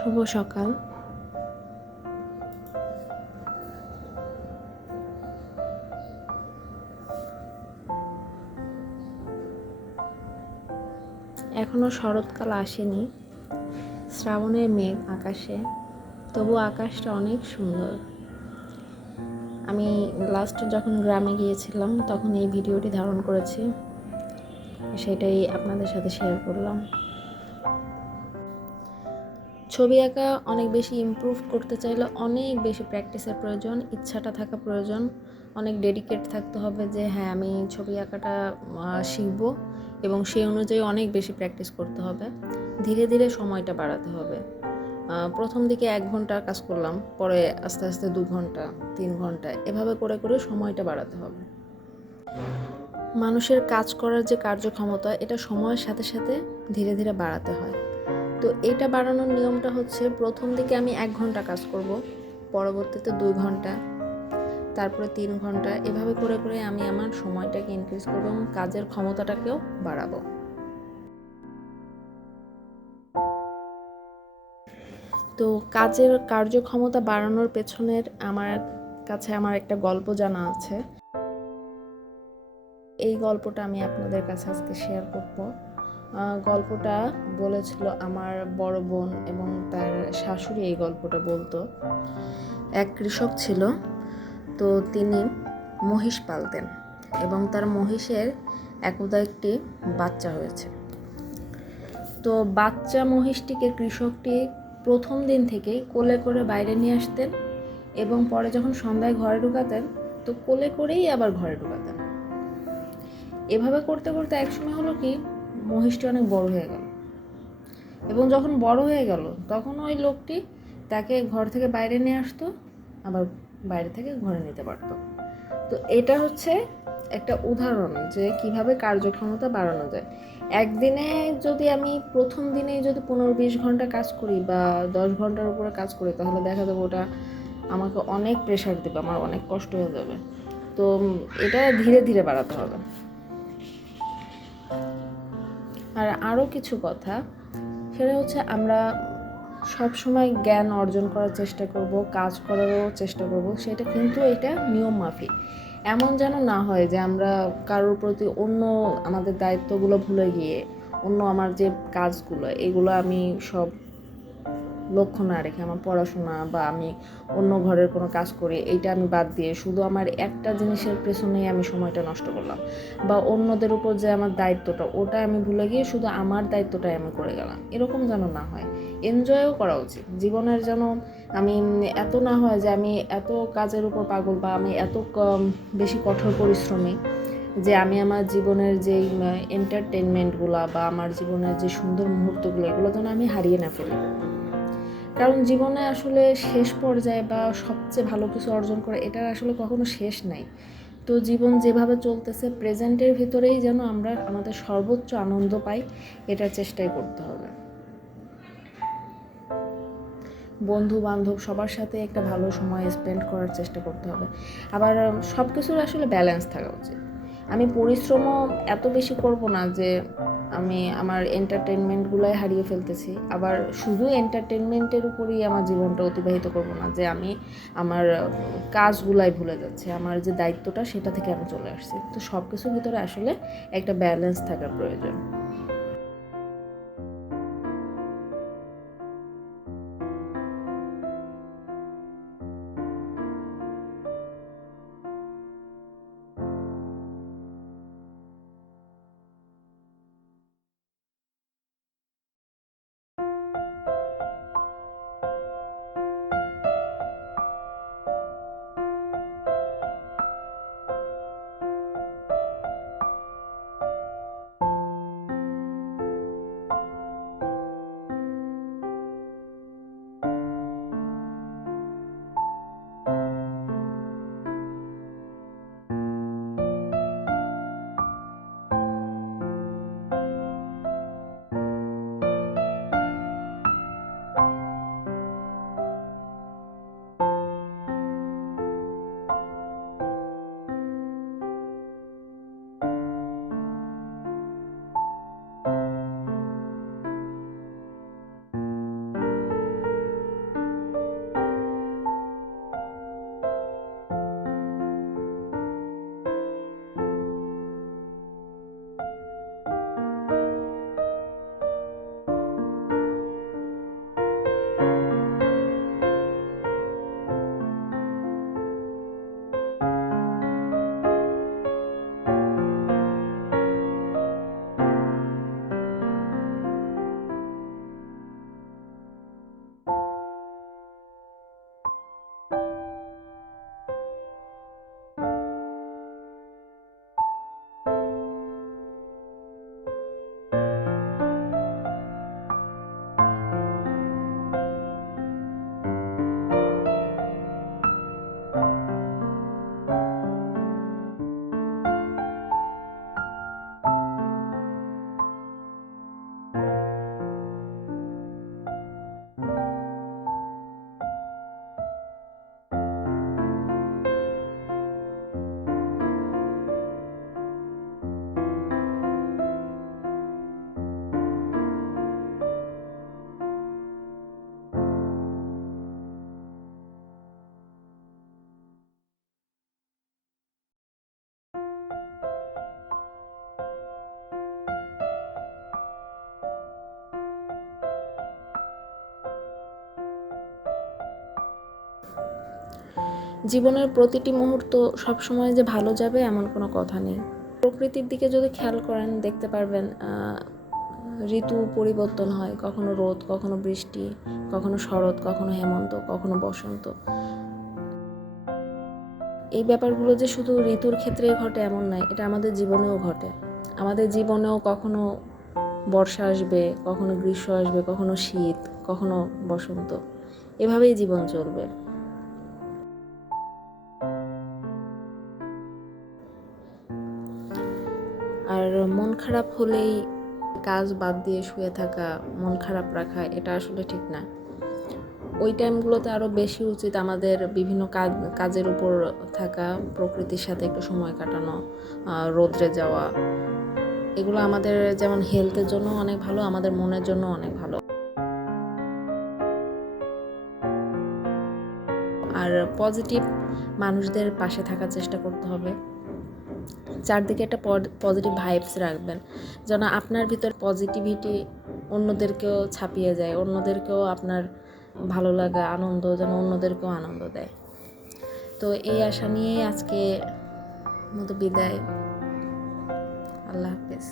শুভ সকাল। এখনো শরৎকাল আসেনি, শ্রাবণের মেঘ আকাশে, তবু আকাশটা অনেক সুন্দর। আমি লাস্ট যখন গ্রামে গিয়েছিলাম তখন এই ভিডিওটি ধারণ করেছি, সেটাই আপনাদের সাথে শেয়ার করলাম। ছবি আঁকা অনেক বেশি ইমপ্রুভ করতে চাইলে অনেক বেশি প্র্যাকটিসের প্রয়োজন, ইচ্ছাটা থাকা প্রয়োজন, অনেক ডেডিকেট থাকতে হবে যে হ্যাঁ আমি ছবি আঁকাটা শিখব, এবং সেই অনুযায়ী অনেক বেশি প্র্যাকটিস করতে হবে। ধীরে ধীরে সময়টা বাড়াতে হবে। প্রথম দিকে 1 ঘন্টা কাজ করলাম, পরে আস্তে আস্তে 2 ঘন্টা, 3 ঘন্টা, এভাবে করে করে সময়টা বাড়াতে হবে। মানুষের কাজ করার যে কার্যক্ষমতা, এটা সময়ের সাথে সাথে ধীরে ধীরে বাড়াতে হয়। তো এটা বাড়ানোর নিয়মটা হচ্ছে, প্রথম দিকে আমি 1 ঘন্টা কাজ করব, পরবর্তীতে 2 ঘন্টা, তারপরে 3 ঘন্টা, এভাবে করে করে আমি আমার সময়টাকে ইনক্রিজ করব এবং কাজের ক্ষমতাটাকেও বাড়াবো। তো কাজের কার্যক্ষমতা বাড়ানোর পেছনের আমার কাছে আমার একটা গল্প জানা আছে। এই গল্পটা আমি আপনাদের কাছে আজকে শেয়ার করব। গল্পটা বলেছিল আমার বড় বোন এবং তার শাশুড়ি। এই গল্পটা বলতো, এক কৃষক ছিল, তো তিনি মহিষ পালতেন এবং তার মহিষের একদা একটি বাচ্চা হয়েছে। তো বাচ্চা মহিষটিকে কৃষকটি প্রথম দিন থেকেই কোলে করে বাইরে নিয়ে আসতেন এবং পরে যখন সন্ধ্যায় ঘরে ঢুকাতেন তো কোলে করেই আবার ঘরে ঢুকাতেন। এভাবে করতে করতে একসময় হলো কি, মহিষটি অনেক বড় হয়ে গেল, এবং যখন বড় হয়ে গেল তখন ওই লোকটি তাকে ঘর থেকে বাইরে নিয়ে আসতো, আবার বাইরে থেকে ঘরে নিতে পারতো। তো এটা হচ্ছে একটা উদাহরণ যে কিভাবে কার্যক্ষমতা বাড়ানো যায়। একদিনে যদি আমি প্রথম দিনেই যদি 15-20 ঘন্টা কাজ করি বা 10 ঘন্টার উপরে কাজ করি, তাহলে দেখা যাবে ওটা আমাকে অনেক প্রেশার দেবে, আমার অনেক কষ্ট হয়ে যাবে। তো এটা ধীরে ধীরে বাড়াতে হবে। আর আরও কিছু কথা, সেটা হচ্ছে আমরা সবসময় জ্ঞান অর্জন করার চেষ্টা করব, কাজ করারও চেষ্টা করব, সেটা কিন্তু এটা নিয়ম মাফিক। এমন যেন না হয় যে আমরা কারোর প্রতি অন্য আমাদের দায়িত্বগুলো ভুলে গিয়ে অন্য আমার যে কাজগুলো, এগুলো আমি সব লক্ষ্য না রেখে আমার পড়াশোনা বা আমি অন্য ঘরের কোনো কাজ করি, এইটা আমি বাদ দিয়ে শুধু আমার একটা জিনিসের পেছনেই আমি সময়টা নষ্ট করলাম, বা অন্যদের উপর যে আমার দায়িত্বটা ওটা আমি ভুলে গিয়ে শুধু আমার দায়িত্বটাই আমি করে গেলাম। এরকম যেন না হয়। এনজয়ও করা উচিত জীবনের, যেন আমি এত না হয় যে আমি এত কাজের উপর পাগল বা আমি এত বেশি কঠোর পরিশ্রমী যে আমি আমার জীবনের যেই এন্টারটেনমেন্টগুলো বা আমার জীবনের যে সুন্দর মুহূর্তগুলো, এগুলো যেন আমি হারিয়ে না ফেলি। কারণ জীবনে আসলে শেষ পর্যায়ে বা সবচেয়ে ভালো কিছু অর্জন করে এটার আসলে কখনো শেষ নাই। তো জীবন যেভাবে চলতেছে, প্রেজেন্টের ভিতরেই যেন আমরা আমাদের সর্বোচ্চ আনন্দ পাই, এটার চেষ্টাই করতে হবে। বন্ধু বান্ধব সবার সাথে একটা ভালো সময় স্পেন্ড করার চেষ্টা করতে হবে। আবার সব কিছুর আসলে ব্যালেন্স থাকা উচিত। আমি পরিশ্রমও এত বেশি করব না যে আমি আমার এন্টারটেনমেন্টগুলোই হারিয়ে ফেলতেছি, আবার শুধু এন্টারটেনমেন্টের উপরেই আমার জীবনটা অতিবাহিত করব না যে আমি আমার কাজগুলাই ভুলে যাচ্ছি, আমার যে দায়িত্বটা সেটা থেকে আমি চলে আসছি। তো সব কিছুর ভিতরে আসলে একটা ব্যালেন্স থাকার প্রয়োজন। জীবনের প্রতিটি মুহূর্ত সবসময় যে ভালো যাবে এমন কোনো কথা নেই। প্রকৃতির দিকে যদি খেয়াল করেন দেখতে পারবেন ঋতু পরিবর্তন হয়, কখনো রোদ, কখনো বৃষ্টি, কখনো শরৎ, কখনো হেমন্ত, কখনো বসন্ত। এই ব্যাপারগুলো যে শুধু ঋতুর ক্ষেত্রে ঘটে এমন নয়, এটা আমাদের জীবনেও ঘটে। আমাদের জীবনেও কখনো বর্ষা আসবে, কখনো গ্রীষ্ম আসবে, কখনো শীত, কখনো বসন্ত, এভাবেই জীবন চলবে। আর মন খারাপ হলেই কাজ বাদ দিয়ে শুয়ে থাকা, মন খারাপ রাখা, এটা আসলে ঠিক না। ওই টাইমগুলোতে আরও বেশি উচিত আমাদের বিভিন্ন কাজের উপর থাকা, প্রকৃতির সাথে একটু সময় কাটানো, রোদ্রে যাওয়া। এগুলো আমাদের যেমন হেলথের জন্য অনেক ভালো, আমাদের মনের জন্য অনেক ভালো। আর পজিটিভ মানুষদের পাশে থাকার চেষ্টা করতে হবে। চারদিকে একটা পজিটিভ ভাইবস রাখবেন, যেন আপনার ভিতর পজিটিভিটি অন্যদেরকেও ছাপিয়ে যায়, অন্যদেরকেও আপনার ভালো লাগা, আনন্দ যেন অন্যদেরকেও আনন্দ দেয়। তো এই আশা নিয়েই আজকে মতো বিদায়। আল্লাহ হাফেজ।